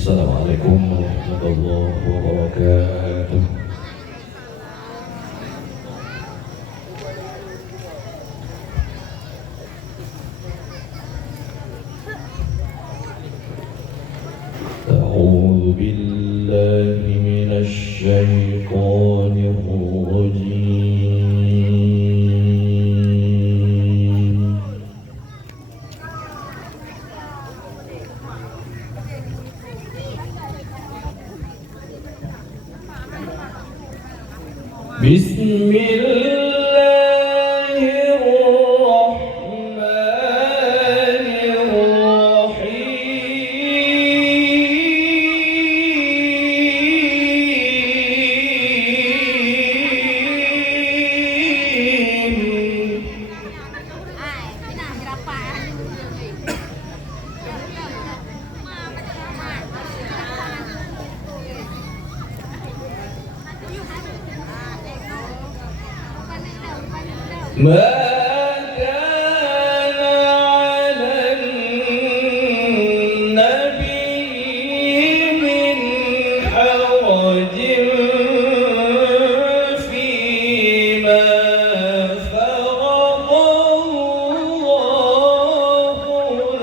Assalamualaikum warahmatullahi wabarakatuh. A'udzu billahi minasy syaithanir rajim. ما كان على النبي من حرج فيما فرض الله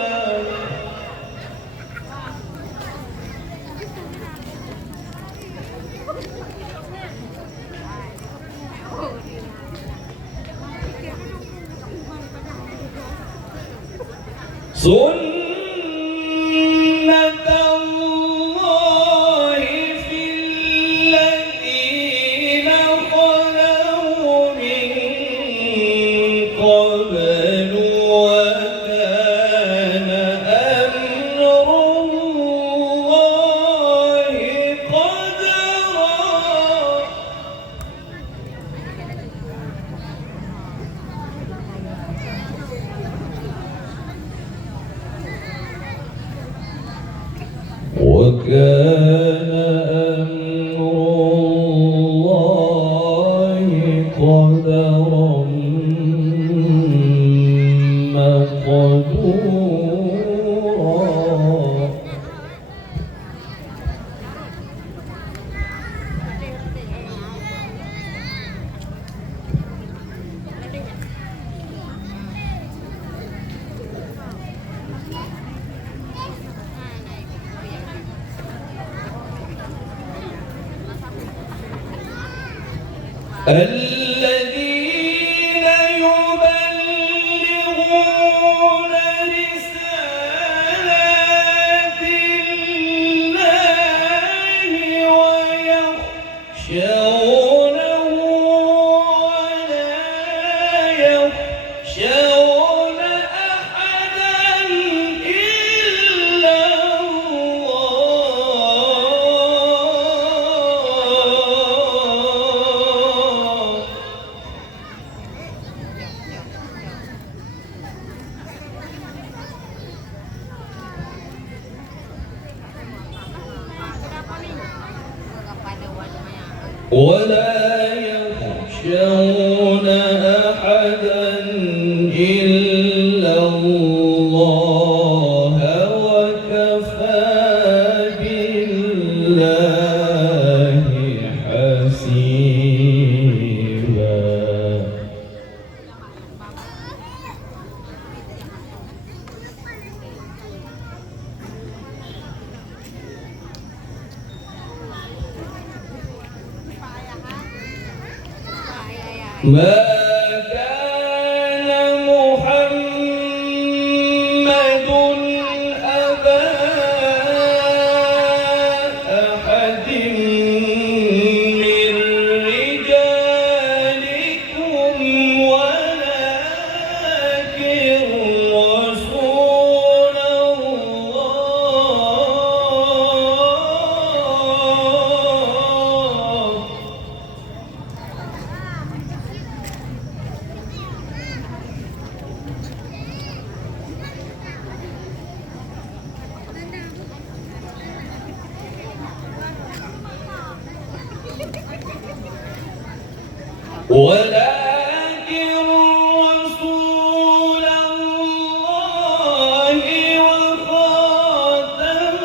له سنة الله في الذين خلوا من قبل وكان أمر الله قدرا وكان أمر الله قدرا مقدورا الذين يبلغون رسالات الله ويخشونه ولا يخشون أحدا إلا الله. ولا يخشون أحدا إلا الله وكفى بالله حسيبا. ما كان محمد أبا أحد من رجالكم ولكن رسول الله. ولكن رسول الله وخاتم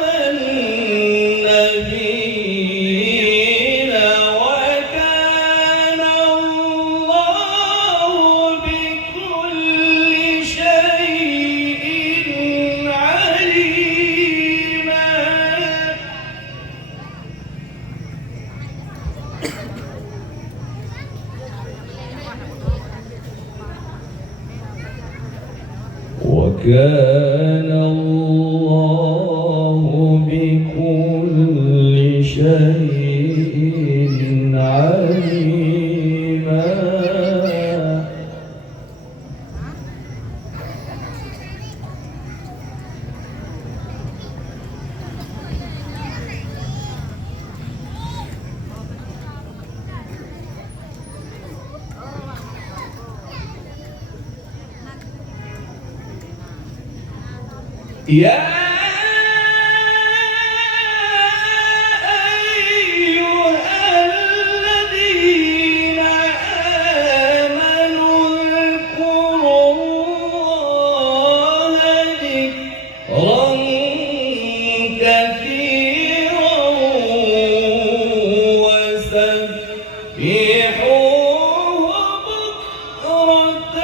وكان الله بكل شيء عليما. يا أيها الذين آمنوا اذكروا الله ذكرا كثيرا وسبحوه بكرة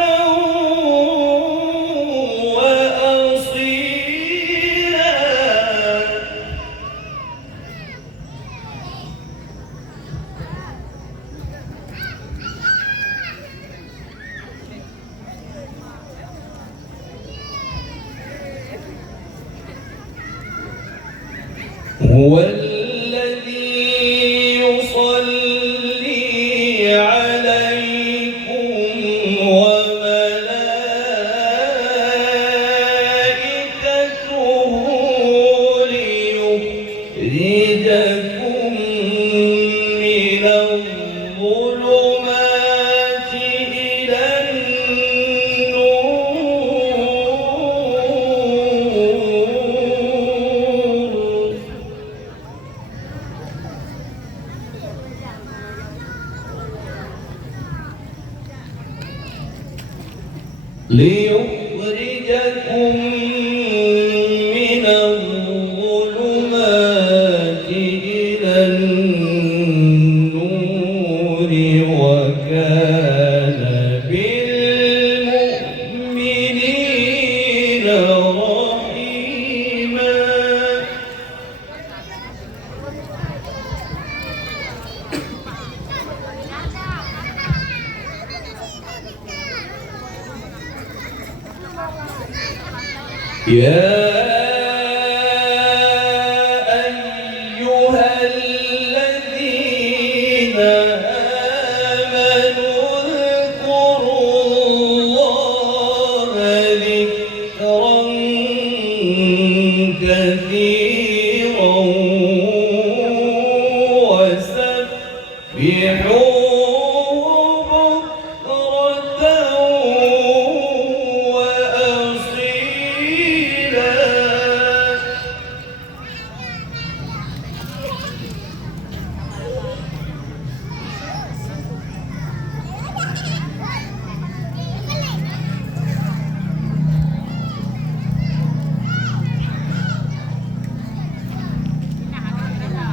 هو الذي يصلي عليكم وملائكته ليخرجكم من الظلمات إلى ليخرجكم من الظلمات إلى النور وكان بالمؤمنين رحيما. يا أيها الذين آمنوا اذكروا الله ذكرا كثيرا وسبحوه بكرة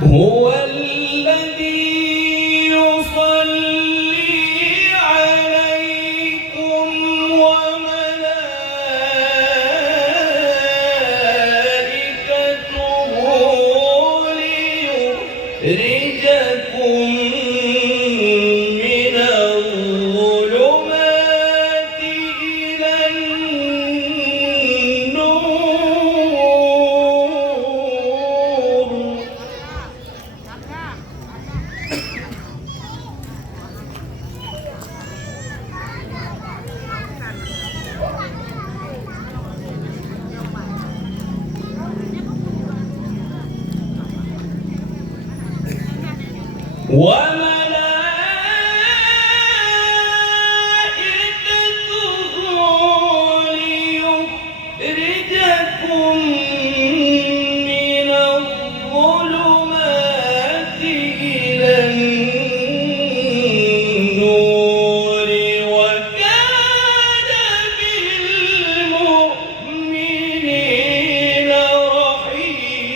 هو الذي يصلي عليكم وملائكته ليخرجكم من الظلمات إلى النور. وملائكته ليخرجكم من الظلمات إلى النور وكان بالمؤمنين رحيما.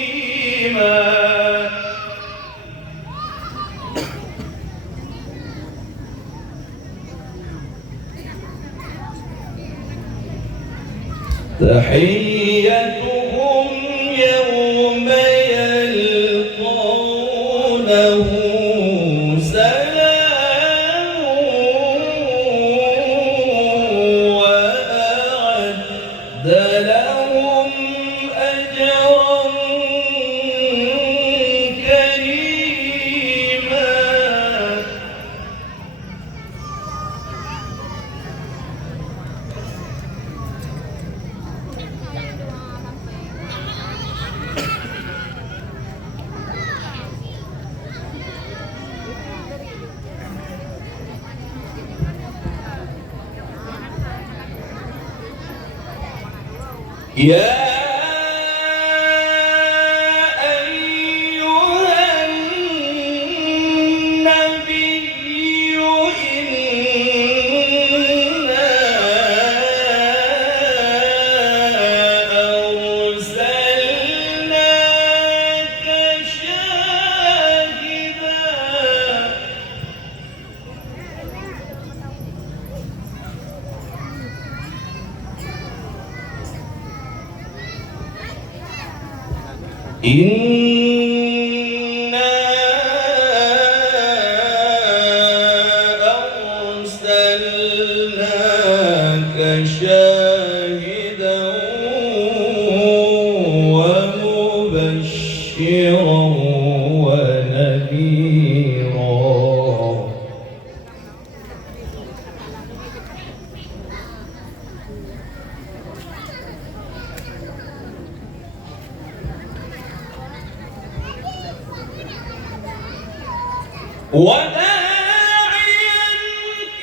تحيتهم يوم يلقونه سلام وأعد لهم يا إنا أرسلناك شاهدا ومبشرا ونذيرا وداعيا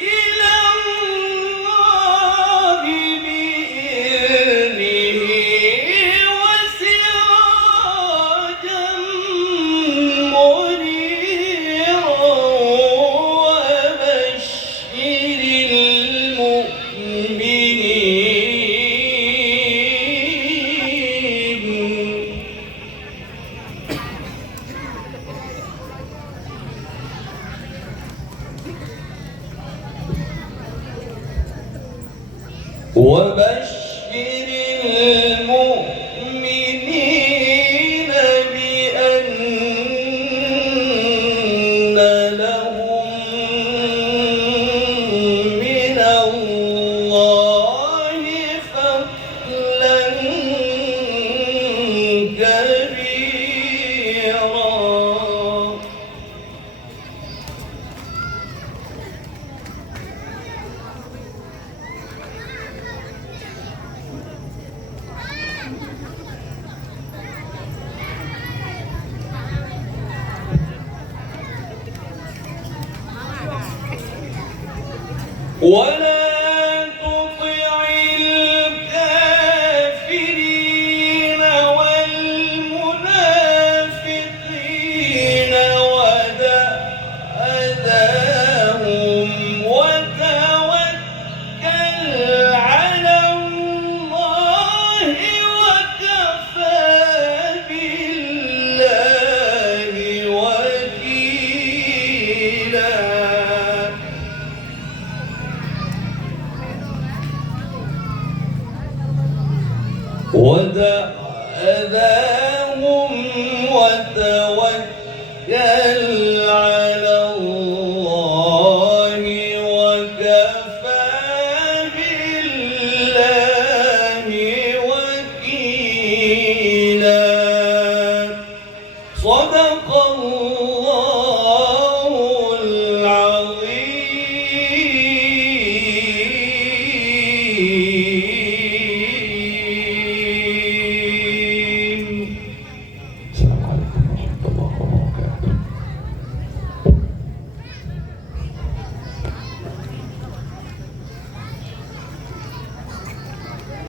إلى الله بإذنه وسراجا منيرا وبشر المؤمنين وبشر المؤمنين بأن لهم من الله فضلا كبيرا ولا تطع الكافرين والمنافقين ودع أذاهم وتوكل على الله وكفى بالله وكيلا ودع أذاهم وتوكل